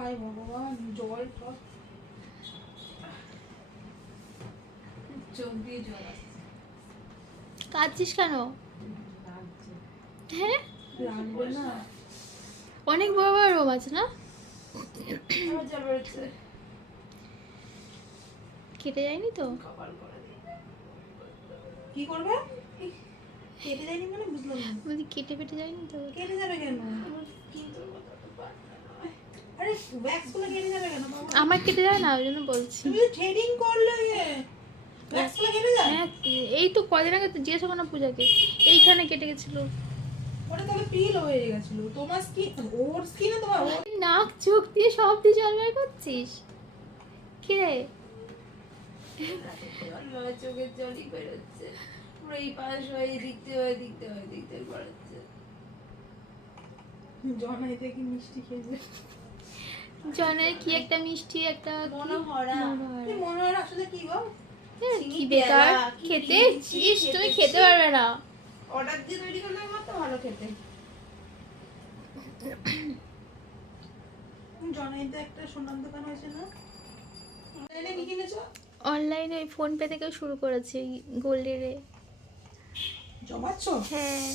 আয় ভগবান, জল টল চোখ দিয়ে জল আসছে। কাঁদছিস কেন? হ্যাঁ, লাগবে না, অনেক বড় বড় রোগ আছে না? আবার জল বেরোচ্ছে। কেটে যায়নি তো? কপাল করে দিই। কি করবে? কেটে যায়নি মানে বুঝলাম না। বলছি কেটে পেটে যায়নি তো? কেটে যাবে কেন? কিন্তু আরে ওয়্যাক্স গুলো কেটে যাবে কেন বাবা? আমার কেটে যায় না, ওই জন্য বলছি। তুমি তো থ্রেডিং করলে ওয়্যাক্স গুলো কেটে যায়? হ্যাঁ, এই তো কদিন আগে তো জিজ্ঞাসা করো না পূজাকে, এইখানে কেটে গেছিল। ওটা তাহলে পিল হয়ে গেছিল। তোমার স্কিন, ওর স্কিনে তোমার নাক চোখ দিয়ে সব দিয়ে জল বের করছিস কি রে? চোখের জলই বেরোচ্ছে পুরো, এই পাশ হয়ে দিকতে হয়ে দিকতে হয়ে দিকতে বেরোচ্ছে। জনাইতে কি মিষ্টি খেয়েছে? জনের কি একটা মিষ্টি একটা কি? মনোহরা। মনোহরা। এই মনোহরা আসলে কি গো? কি বেকার খেতে, চিস তুমি খেতে পারবে না। অর্ডার দিয়ে তৈরি করলে আমার তো ভালো খেতে। জনাইতে একটা সোনার দোকান হয়েছে না? অনলাইনে কি কিনেছো? অনলাইনে ফোন পে থেকেও শুরু করেছি গোল্ডের। জমাচ্ছ? হ্যাঁ,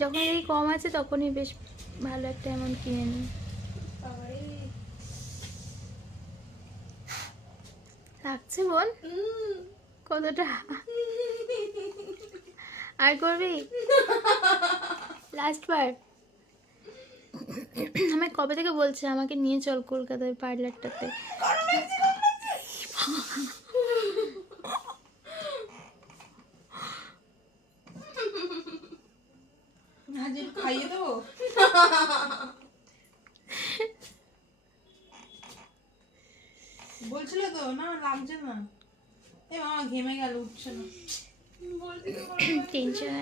যখন এই কম আছে তখনই বেশ ভালো একটা অ্যামাউন্ট কিনে নিই। বাবারে। লাগছে বোন কতটা? আর করবি লাস্ট বার? আমি কবে থেকে বলছে আমাকে নিয়ে চল কলকাতায় পার্লারটাতে। হাজির খাইয়ে দেবো? বলছিল তো না লাগছে না। এ মামা ঘেমে গেল, উঠছে না। বলছি তো টেনশন